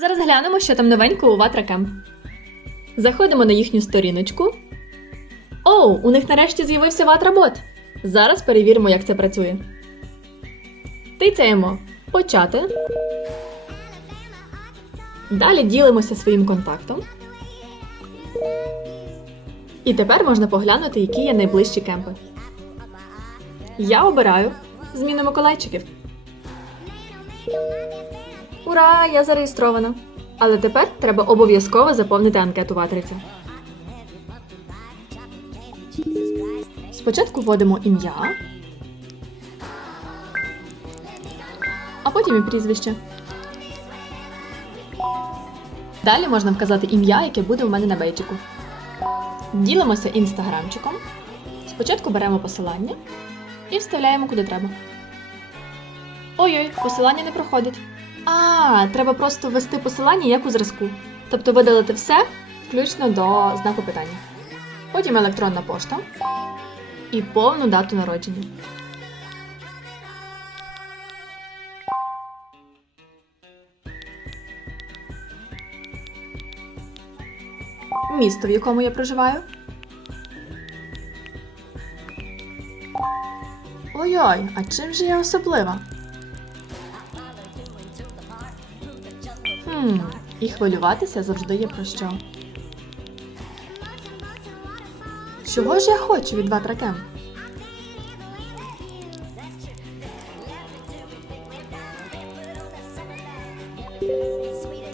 Зараз глянемо, що там новенького у Ватракемп. Заходимо на їхню сторіночку. Оу, у них нарешті з'явився ватработ. Зараз перевіримо, як це працює. Тицяємо почати. Далі ділимося своїм контактом. І тепер можна поглянути, які є найближчі кемпи. Я обираю зміну Миколайчиків. Ура! Я зареєстрована. Але тепер треба обов'язково заповнити анкету Ватриця. Спочатку вводимо ім'я, а потім і прізвище. Далі можна вказати ім'я, яке буде у мене на бейджику. Ділимося інстаграмчиком. Спочатку беремо посилання і вставляємо куди треба. Ой-ой, посилання не проходить. А, треба просто ввести посилання як у зразку. Тобто видалити все, включно до знаку питання. Потім електронна пошта і повну дату народження. Місто, в якому я проживаю. Ой-ой, а чим же я особлива? Хм, і хвилюватися завжди є про що. Чого ж я хочу від ватракем?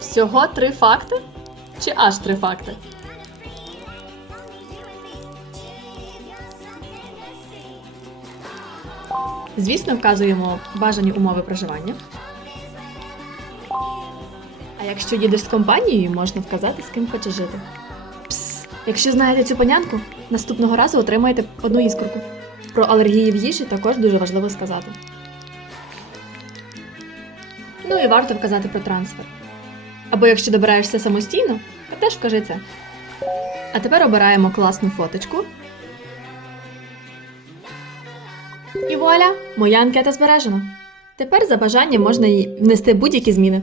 Всього три факти? Чи аж три факти? Звісно, вказуємо бажані умови проживання. А якщо їдеш з компанією, можна вказати, з ким хочеш жити. Пс, якщо знаєте цю панянку, наступного разу отримаєте одну іскорку. Про алергії в їжі також дуже важливо сказати. Ну і варто вказати про трансфер. Або якщо добираєшся самостійно, то теж вкажи це. А тепер обираємо класну фоточку. І вуаля! Моя анкета збережена. Тепер за бажанням можна їй внести будь-які зміни.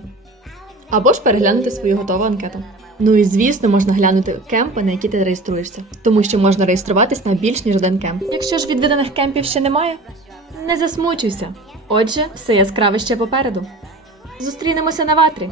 Або ж переглянути свою готову анкету. Ну і звісно, можна глянути кемпи, на які ти реєструєшся, тому що можна реєструватись на більш ніж один кемп. Якщо ж відвіданих кемпів ще немає, не засмучуйся. Отже, все яскраве ще попереду. Зустрінемося на ватрі.